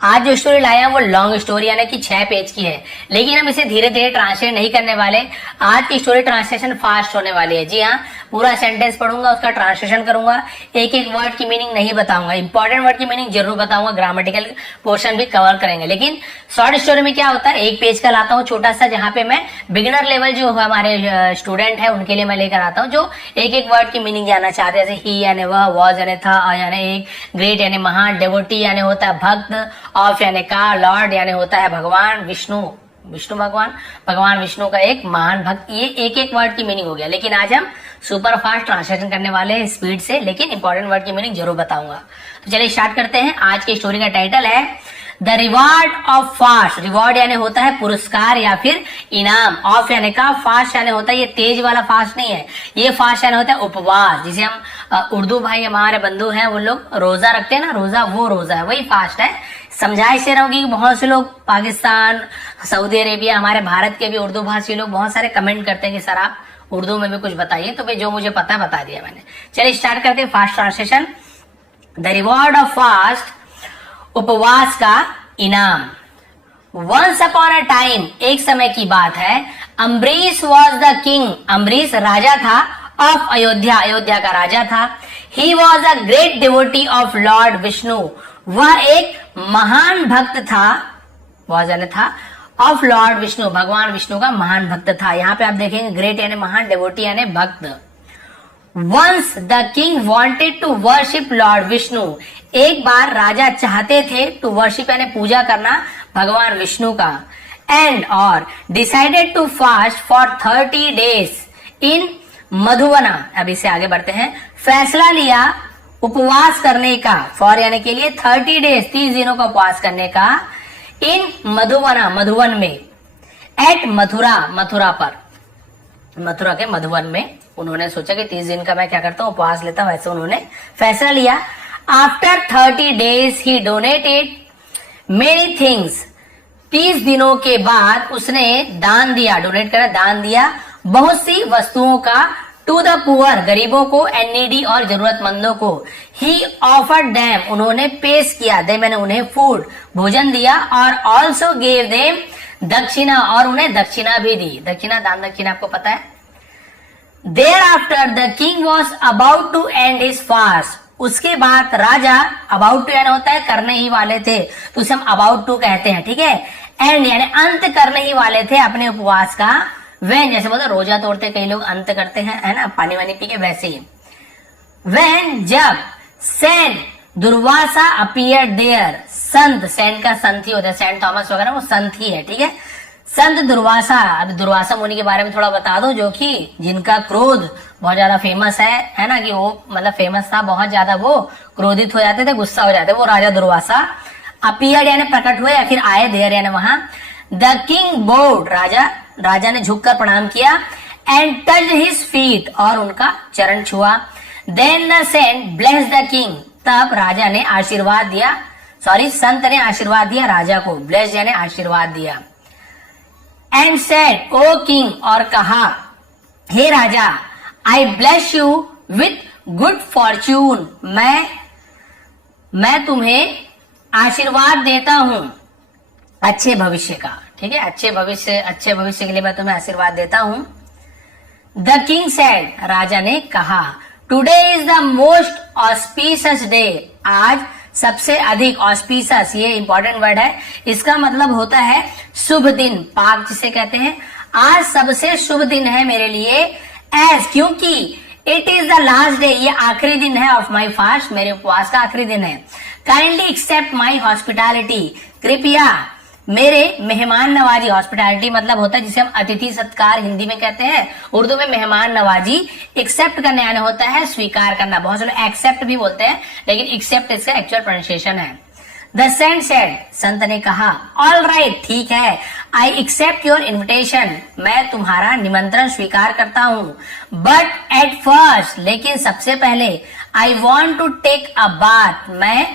आज जो स्टोरी लाया है वो लॉन्ग स्टोरी यानी कि 6 पेज की है, लेकिन हम इसे धीरे धीरे ट्रांसलेट नहीं करने वाले। आज की स्टोरी ट्रांसलेशन फास्ट होने वाली है। जी हाँ, पूरा सेंटेंस पढ़ूंगा, उसका ट्रांसलेशन करूंगा, एक एक वर्ड की मीनिंग नहीं बताऊंगा, इंपॉर्टेंट वर्ड की मीनिंग जरूर बताऊंगा, ग्रामेटिकल पोर्शन भी कवर करेंगे। लेकिन शॉर्ट स्टोरी में क्या होता है, एक पेज का लाता हूँ छोटा सा, जहां पे मैं बिगिनर लेवल जो हमारे स्टूडेंट है उनके लिए मैं लेकर आता हूँ, जो एक एक वर्ड की मीनिंग जानना चाहते हैं। जैसे ही यानी वह, वॉज यानी था, यानी एक, ग्रेट यानी महान, डेवोटी यानी होता है भक्त, ऑफ यानी का, लॉर्ड यानी होता है भगवान विष्णु, विष्णु भगवान, भगवान विष्णु का एक महान भक्त। ये एक एक वर्ड की मीनिंग हो गया। लेकिन आज हम सुपर फास्ट ट्रांसलेशन करने वाले हैं स्पीड से, लेकिन इंपॉर्टेंट वर्ड की मीनिंग जरूर बताऊंगा। तो चलिए स्टार्ट करते हैं। आज की स्टोरी का टाइटल है the reward of fast. Reward यानी होता है पुरस्कार या फिर इनाम, ऑफ यानी का, फास्ट यानी होता है ये तेज वाला फास्ट नहीं है, ये फास्ट यानी होता है उपवास। जिसे हम उर्दू भाई हमारे बंधु हैं वो लोग रोजा रखते हैं ना, रोजा, वो रोजा है, वही फास्ट है। समझा इससे रहोगी कि बहुत से लोग पाकिस्तान, सऊदी अरेबिया, हमारे भारत के भी उर्दू भाषी लोग बहुत सारे कमेंट करते हैं कि सर आप उर्दू में भी कुछ बताइए, तो भाई जो मुझे पता है बता दिया मैंने। चलिए स्टार्ट करते हैं fast translation. The reward of fast, उपवास का इनाम। वंस अपॉन अ टाइम, एक समय की बात है, Ambarish was the king, Ambarish राजा था, ऑफ अयोध्या, अयोध्या का राजा था। He was a great devotee of lord Vishnu, वह एक महान भक्त था, वॉज यानी था, ऑफ लॉर्ड विष्णु, भगवान विष्णु का महान भक्त था। यहाँ पे आप देखेंगे ग्रेट यानी महान, डिवोटी यानी भक्त। Once the king wanted to worship Lord Vishnu, एक बार राजा चाहते थे टू वर्शिप यानी पूजा करना भगवान विष्णु का। एंड और decided to fast for 30 days in Madhuvana. अब इससे आगे बढ़ते हैं। फैसला लिया उपवास करने का, फॉर यानी के लिए 30 days, 30 दिनों का उपवास करने का, इन मधुवना, मधुवन में, एट मथुरा, मथुरा पर, मथुरा के मधुवन में। उन्होंने सोचा कि 30 दिन का मैं क्या करता हूँ, उपवास लेता हूँ, वैसे उन्होंने फैसला लिया। आफ्टर 30 days ही डोनेटेड मेनी थिंग्स, 30 दिनों के बाद उसने दान दिया, डोनेट करा, दान दिया, बहुत सी वस्तुओं का, टू द पुअर, गरीबों को, एंड नीडी और जरूरतमंदों को। ही ऑफर्ड देम, उन्होंने पेश किया, दे मैंने उन्हें फूड, भोजन दिया, और ऑल्सो गेव देम दक्षिणा, और उन्हें दक्षिणा भी दी। दक्षिणा, दान दक्षिणा आपको पता है। Thereafter the king was about to end his fast, उसके बाद राजा, अबाउट टू यानी होता है करने ही वाले थे, तो उसे हम अबाउट टू कहते हैं, ठीक है। एंड यानी अंत करने ही वाले थे अपने उपवास का। वेन जैसे बोलते रोजा तोड़ते कई लोग अंत करते हैं, है ना, पानी वानी पी के, वैसे ही। वेन जब, Saint Durvasa appear there, Sant, Saint का संत ही होता है, सेंट थॉमस वगैरह वो संत ही है, ठीक है। संत दुर्वासा, अब दुर्वासा मुनि के बारे में थोड़ा बता दो, जो कि जिनका क्रोध बहुत ज्यादा फेमस है ना, कि वो मतलब फेमस था बहुत ज्यादा, वो क्रोधित हो जाते थे, गुस्सा हो जाते, वो राजा दुर्वासा। अपीयर यानी प्रकट हुए या फिर आए, देयर यानी वहां। द किंग बोर्ड, राजा ने झुककर प्रणाम किया। एंड टच हिज फीट, और उनका चरण छुआ। Then the saint bless the king, तब राजा ने आशीर्वाद दिया, सॉरी संत ने आशीर्वाद दिया राजा को, ब्लेस यानी आशीर्वाद दिया। एंड सेड ओ किंग, और कहा हे राजा, I bless you with good fortune, मैं तुम्हें आशीर्वाद देता हूं अच्छे भविष्य का, ठीक है, अच्छे भविष्य के लिए मैं तुम्हें आशीर्वाद देता हूं। द किंग सेड, राजा ने कहा, today is the most auspicious day, आज सबसे अधिक, ऑस्पिशियस ये इंपॉर्टेंट वर्ड है, इसका मतलब होता है शुभ दिन, पाक जिसे कहते हैं। आज सबसे शुभ दिन है मेरे लिए, एज क्योंकि it is the last day, ये आखिरी दिन है, ऑफ माई फास्ट, मेरे उपवास का आखिरी दिन है। काइंडली एक्सेप्ट माई हॉस्पिटैलिटी, कृपया मेरे मेहमान नवाजी, हॉस्पिटैलिटी मतलब होता है जिसे हम अतिथि सत्कार हिंदी में कहते हैं, उर्दू में मेहमान नवाजी। एक्सेप्ट करने आने होता है स्वीकार करना, बहुत से लोग एक्सेप्ट भी बोलते हैं, लेकिन एक्सेप्ट इसका एक्चुअल प्रोनाउंसिएशन है। द सेंट सेड, संत ने कहा, ऑल राइट, ठीक है, आई एक्सेप्ट योर इन्विटेशन, मैं तुम्हारा निमंत्रण स्वीकार करता हूँ। बट एट फर्स्ट, लेकिन सबसे पहले, I want to take a bath, मैं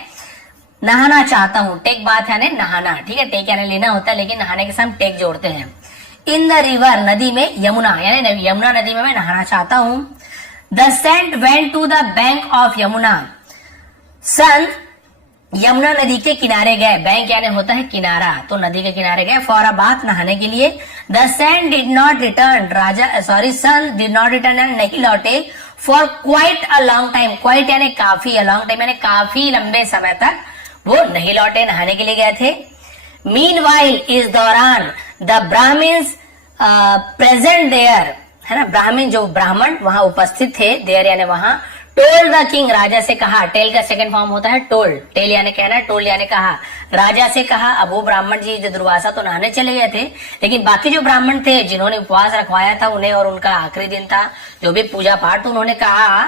नहाना चाहता हूं। टेक बाथ यानी नहाना, ठीक है, टेक यानी लेना होता है, लेकिन नहाने के साथ टेक जोड़ते हैं। इन द रिवर, नदी में, यमुना यानी यमुना नदी में मैं नहाना चाहता हूं। The saint went to the bank of Yamuna, संत यमुना नदी के किनारे गए, बैंक यानी होता है किनारा, तो नदी के किनारे गए फॉर अ बाथ, नहाने के लिए। The son did not return, son did not return, नहीं लौटे for quite a long time, quite यानी काफी, अ लॉन्ग टाइम यानी काफी लंबे समय तक वो नहीं लौटे, नहाने के लिए गए थे। मीनवाइल, इस दौरान, द ब्राह्मण्स प्रेजेंट देयर, है ना, ब्राह्मण जो ब्राह्मण वहां उपस्थित थे, देयर यानी वहां, टोल्ड द किंग, राजा से कहा, टेल का सेकंड फॉर्म होता है टोल्ड, टेल यानी कहना, टोल्ड यानी कहा, राजा से कहा। अब वो ब्राह्मण जी जो दुर्वासा तो नहाने चले गए थे, लेकिन बाकी जो ब्राह्मण थे जिन्होंने उपवास रखवाया था उन्हें, और उनका आखिरी दिन था जो भी पूजा पाठ, तो उन्होंने कहा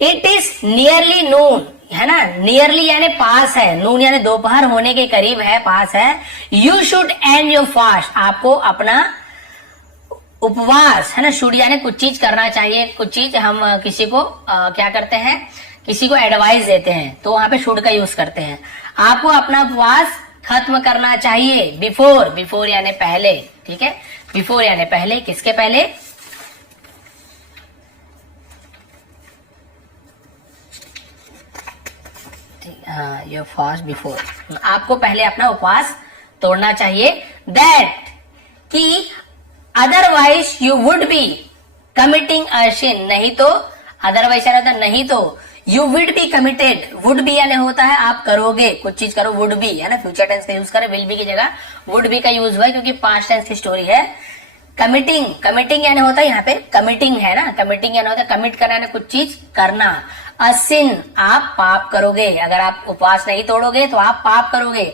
इट इज नियरली नून, है ना, नियरली यानी पास है, नून यानी दोपहर होने के करीब है, पास है। You should and your fast, आपको अपना उपवास, है ना, शुड यानी कुछ चीज करना चाहिए, कुछ चीज हम किसी को क्या करते हैं, किसी को एडवाइस देते हैं तो वहां पे शुड का यूज करते हैं। आपको अपना उपवास खत्म करना चाहिए, बिफोर, बिफोर यानी पहले, ठीक है, बिफोर यानी पहले, किसके पहले, योर फास्ट बिफोर, आपको पहले अपना उपवास तोड़ना चाहिए। दैट कि otherwise you would be committing a sin, नहीं तो, अदरवाइज यानी होता नहीं तो, you would be committed, would be यानी होता है आप करोगे, कुछ चीज करो, वुड बी है ना, फ्यूचर टेंस का यूज करें, विल बी की जगह वुड बी का यूज हुआ है क्योंकि पास्ट टेंस की स्टोरी है। कमिटिंग, कमिटिंग यानी होता है यहाँ पे कमिटिंग, है ना, कमिटिंग यानी होता है कमिट करना यानी कुछ चीज करना। अ सिन, आप पाप करोगे, अगर आप उपवास नहीं तोड़ोगे तो आप पाप करोगे।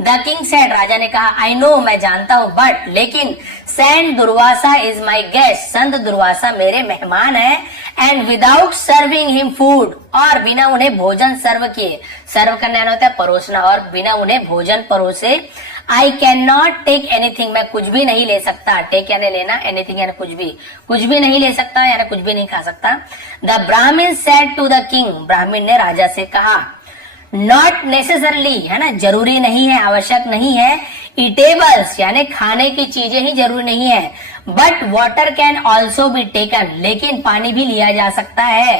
द किंग सेड, राजा ने कहा, आई नो, मैं जानता हूं, बट लेकिन, saint Durvasa is my guest, संत दुर्वासा मेरे मेहमान है, and without serving him food, और बिना उन्हें भोजन सर्व किए, सर्व करना होता है परोसना, और बिना उन्हें भोजन परोसे, I can not take anything, मैं कुछ भी नहीं ले सकता, टेक यानी लेना, एनीथिंग यानी कुछ भी नहीं ले सकता यानी कुछ भी नहीं खा सकता। द ब्राह्मण सेड टू द किंग, ब्राह्मण ने राजा से कहा, नॉट नेसेसरली, है ना, जरूरी नहीं है, आवश्यक नहीं है, ईटेबल्स यानी खाने की चीजें ही जरूरी नहीं है, but water can also be taken, लेकिन पानी भी लिया जा सकता है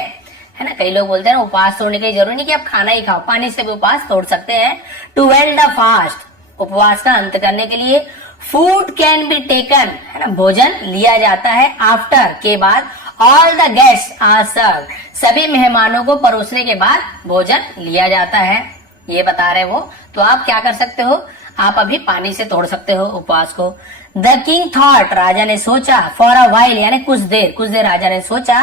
ना, कई लोग बोलते हैं ना उपवास तोड़ने की जरूरी नहीं कि आप खाना ही खाओ, पानी से भी उपवास तोड़ सकते हैं। टू एंड द फास्ट, उपवास का अंत करने के लिए। फूड कैन बी टेकन, है ना, भोजन लिया जाता है। आफ्टर, के बाद। ऑल द गेस्ट आर सर्व, सभी मेहमानों को परोसने के बाद भोजन लिया जाता है, ये बता रहे वो। तो आप क्या कर सकते हो, आप अभी पानी से तोड़ सकते हो उपवास को। द किंग थॉट, राजा ने सोचा, फॉर अ वाइल यानी कुछ देर राजा ने सोचा,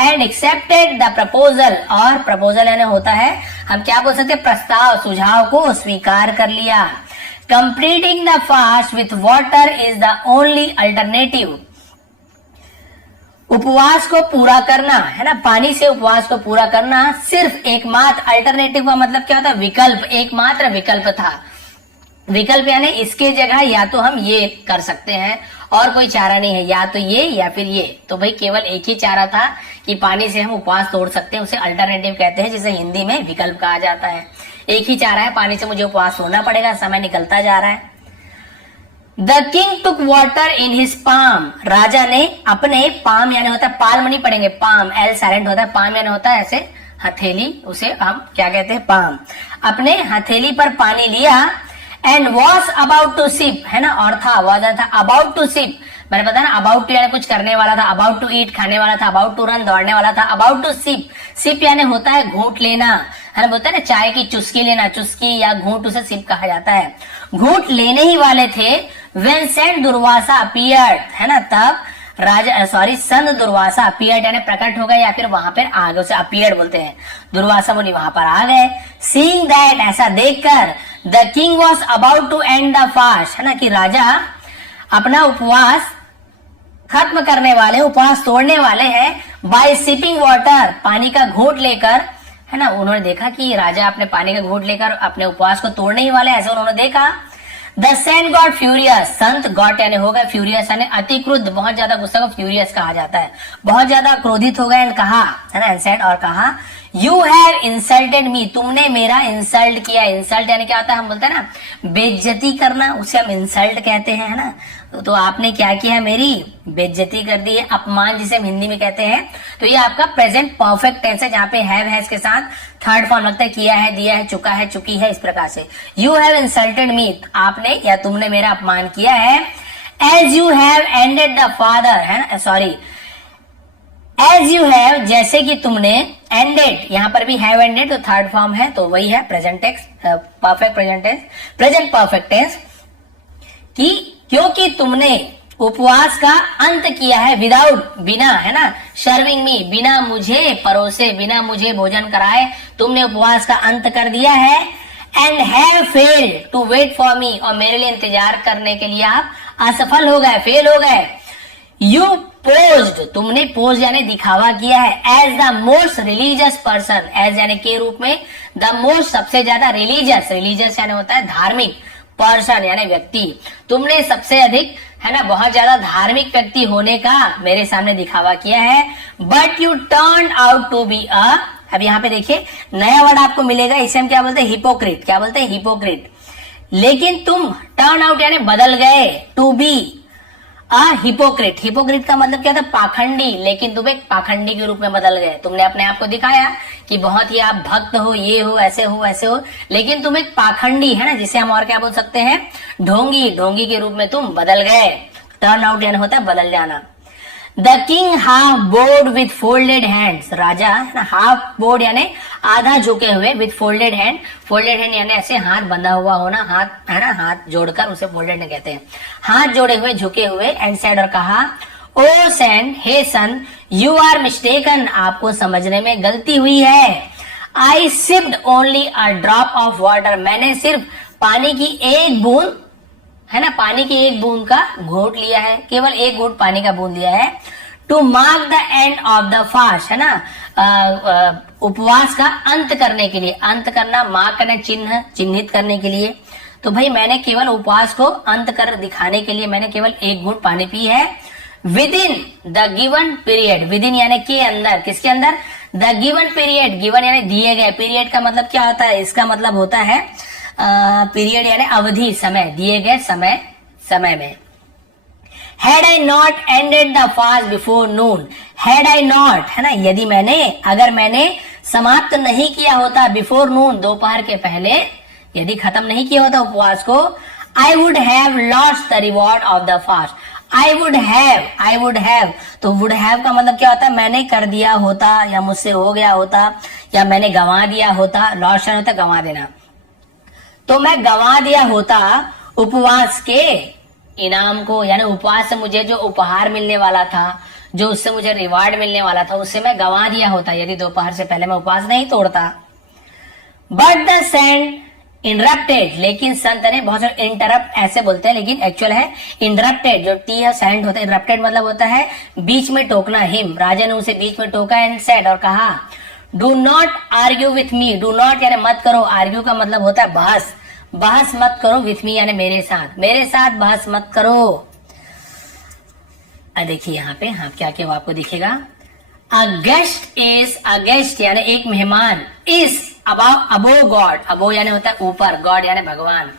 एंड एक्सेप्टेड द प्रपोजल, और प्रपोजल यानी होता है, हम क्या बोल सकते हैं, प्रस्ताव, सुझाव को स्वीकार कर लिया। Completing the fast with water is the only alternative, उपवास को पूरा करना, है ना, पानी से उपवास को पूरा करना सिर्फ एकमात्र, अल्टरनेटिव का मतलब क्या होता है, विकल्प, एकमात्र विकल्प था। विकल्प यानी इसके जगह या तो हम ये कर सकते हैं और कोई चारा नहीं है, या तो ये या फिर ये, तो भाई केवल एक ही चारा था कि पानी से हम उपवास तोड़ सकते हैं, उसे अल्टरनेटिव कहते हैं, जिसे हिंदी में विकल्प कहा जाता है। एक ही चारा है, पानी से मुझे उपवास तोड़ना पड़ेगा, समय निकलता जा रहा है। The king took water in his palm, राजा ने अपने पाम यानी होता है, पाल्म नहीं पढ़ेंगे, पाम, एल साइलेंट होता है, पाम यानी होता है ऐसे हथेली, उसे हम क्या कहते हैं, पाम, अपने हथेली पर पानी लिया। And was about to sip, है ना, और था, वॉज था, अबाउट टू सिप, मैंने बताया ना, अबाउट टू यानी कुछ करने वाला था, अबाउट टू ईट खाने वाला था, अबाउट टू रन दौड़ने वाला था, अबाउट टू सिप, सिप यानी होता है घूंट लेना, है ना, बोलते हैं ना चाय की चुस्की लेना, चुस्की या घूंट, उसे सिप कहा जाता है, घूंट लेने ही वाले थे। व्हेन सेंट दुर्वासा अपीयर्ड, है ना, तब राजा संत दुर्वासा अपीयर्ड यानी प्रकट हो गए या फिर वहां पर आ गए, उसे अपीयर्ड बोलते हैं, दुर्वासा मुनि वहां पर आ गए। सीइंग दैट, ऐसा देखकर, the king was about to end the fast, है ना, कि राजा अपना उपवास खत्म करने वाले, उपवास तोड़ने वाले हैं, बाय सिपिंग वाटर, पानी का घूंट लेकर, है ना, उन्होंने देखा कि राजा अपने पानी का घूंट लेकर अपने उपवास को तोड़ने ही वाले, ऐसे उन्होंने देखा। The Saint got furious, Sant got यानी होगा फ्यूरियस यानी अति क्रुद्ध, बहुत ज्यादा गुस्सा को फ्यूरियस कहा जाता है, बहुत ज्यादा क्रोधित हो गए, कहा, है ना, सेंट, और कहा, यू हैव इंसल्टेड मी, तुमने मेरा इंसल्ट किया। इंसल्ट यानी क्या होता है, हम बोलते हैं ना बेइज्जती करना, उसे हम इंसल्ट कहते हैं, है ना, तो आपने क्या किया, मेरी बेइज्जती कर दी है, अपमान जिसे हम हिंदी में कहते हैं। तो ये आपका प्रेजेंट परफेक्ट टेंस है, जहां पे हैव हैज के साथ थर्ड फॉर्म लगता है, किया है, दिया है, चुका है, चुकी है, इस प्रकार से। यू हैव इंसल्टेड मी, आपने या तुमने मेरा अपमान किया है। As you have ended the father, है ना, सॉरी, एज यू हैव जैसे कि तुमने, एंडेड यहां पर भी हैव एंडेड तो थर्ड फॉर्म है, तो वही है present tense, perfect present tense, present perfect tense, कि क्योंकि तुमने उपवास का अंत किया है, विदाउट बिना, है ना, सर्विंग मी बिना मुझे परोसे, बिना मुझे भोजन कराए तुमने उपवास का अंत कर दिया है। And have failed to wait for me, और मेरे लिए इंतजार करने के लिए आप असफल हो गए, फेल हो गए। यू पोज्ड, तुमने पोज यानी दिखावा किया है, as the most religious person, as यानी के रूप में, द मोस्ट सबसे ज्यादा, रिलीजियस, रिलीजियस यानी होता है धार्मिक, पर्सन यानी व्यक्ति, तुमने सबसे अधिक, है ना, बहुत ज्यादा धार्मिक व्यक्ति होने का मेरे सामने दिखावा किया है। But you turn out to be a, अब यहाँ पे देखिए नया वर्ड आपको मिलेगा, इसे हम क्या बोलते हैं, हिपोक्रिट, क्या बोलते हैं, हिपोक्रिट। लेकिन तुम टर्न आउट यानी बदल गए, to be a hypocrite, hypocrite का मतलब क्या था, पाखंडी, लेकिन तुम एक पाखंडी के रूप में बदल गए। तुमने अपने आप को दिखाया कि बहुत ही आप भक्त हो, ये हो, ऐसे हो, ऐसे हो, लेकिन तुम एक पाखंडी, है ना, जिसे हम और क्या बोल सकते हैं, ढोंगी, ढोंगी के रूप में तुम बदल गए। टर्न आउट यानी होता है बदल जाना। The king half board with folded hands, Raja half board यानी आधा झुके हुए, with folded hand, folded hand यानी ऐसे हाथ बंधा हुआ होना, हाथ, है ना, हाथ जोड़कर उसे फोल्डेड कहते हैं, हाथ जोड़े हुए, झुके हुए, एंड सेड और कहा, ओ सन, हे सन, यू आर मिस्टेकन, आपको समझने में गलती हुई है। I sipped only a drop of water, मैंने सिर्फ पानी की एक बूंद, है ना, पानी की एक बूंद का घोट लिया है, केवल एक घोट पानी का बूंद लिया है। To mark the end of the fast, है ना, उपवास का अंत करने के लिए, अंत करना, मार्क करना, चिन्ह, चिन्हित करने के लिए। तो भाई मैंने केवल उपवास को अंत कर दिखाने के लिए मैंने केवल एक घूंट पानी पी है। With in the given period, with in यानी के अंदर, किसके अंदर, द गिवन पीरियड, गिवन यानी दिए गए, पीरियड का मतलब क्या होता है, इसका मतलब होता है पीरियड यानी अवधि, समय, दिए गए समय, समय में। Had I not ended the fast before noon, had I not, है ना, यदि मैंने, अगर मैंने समाप्त नहीं किया होता, बिफोर नून, दोपहर के पहले, यदि खत्म नहीं किया होता उपवास को, I would have lost the reward of the fast. I would have, तो would have का मतलब क्या होता है, मैंने कर दिया होता, या मुझसे हो गया होता, या मैंने गंवा दिया होता, लॉस्ट होता गंवा देना, तो मैं गंवा दिया होता उपवास के इनाम को, यानी उपवास से मुझे जो उपहार मिलने वाला था, जो उससे मुझे रिवार्ड मिलने वाला था, उससे मैं गंवा दिया होता यदि दोपहर से पहले मैं उपवास नहीं तोड़ता। बट द सेंट इंटरप्टेड, लेकिन संत ने, बहुत सारे इंटरप्ट ऐसे बोलते हैं, लेकिन एक्चुअल है इंटरप्टेड, जो टी है सेंट होता है, इंटरप्टेड मतलब होता है बीच में टोकना, हिम, राजा ने उसे बीच में टोका, एंड सेड और कहा, do not argue with me, do not यानी मत करो, आर्ग्यू का मतलब होता है बहस, बहस मत करो, विथ मी यानी मेरे साथ बहस मत करो। देखिए यहाँ पे, हाँ क्या क्या आपको दिखेगा, a guest is, a guest यानी एक मेहमान, इज अबो गॉड, अबो यानी होता है ऊपर, गॉड यानी भगवान,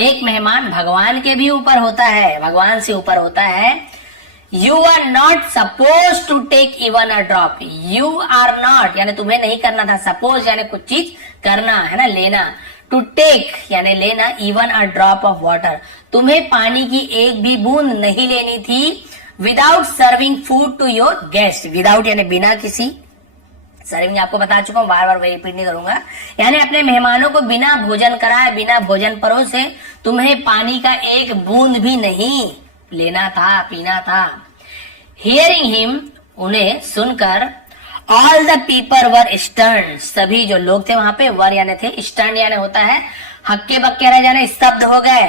एक मेहमान भगवान के भी ऊपर होता है, भगवान से ऊपर होता है। You are not suppose to take even a drop, you are not यानी तुम्हें नहीं करना था, सपोज यानी कुछ चीज करना, है ना, लेना, टू टेक यानी लेना, even a drop of water, तुम्हें पानी की एक भी बूंद नहीं लेनी थी। Without serving food to your guest, without यानी बिना किसी, सर्विंग आपको बता चुका हूं, बार बार वही रिपीट नहीं करूंगा, यानी अपने मेहमानों को बिना भोजन कराए, बिना भोजन परोसे तुम्हें पानी का एक बूंद भी नहीं लेना था, पीना था। हियरिंग हिम, उन्हें सुनकर, all the people were stern, सभी जो लोग थे वहां पे, वर यानी थे, स्टर्न यानी होता है हक्के बक्के रह जाने, स्तब्ध हो गए।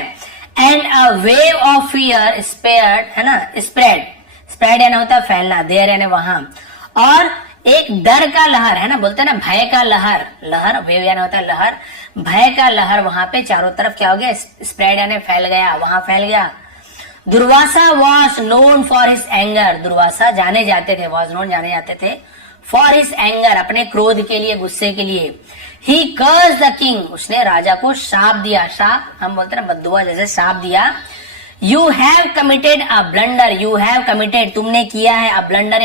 And a wave of fear spread, है ना, स्प्रेड यानी होता है फैलना, देयर यानी वहां, और एक डर का लहर, है ना, बोलते हैं ना भय का लहर, लहर, वेव यानी होता है लहर, भय का लहर वहां पे चारों तरफ क्या हो गया, स्प्रेड यानी फैल गया, वहां फैल गया। Durvasa was known for his anger, Durvasa जाने जाते थे, वॉज नोन जाने जाते थे, फॉर हिज एंगर अपने क्रोध के लिए, गुस्से के लिए। ही कर्स द किंग, उसने राजा को शाप दिया, शाप हम बोलते हैं ना बद्दुआ, जैसे शाप दिया। You have committed a blunder, you have committed तुमने किया है, अ ब्लंडर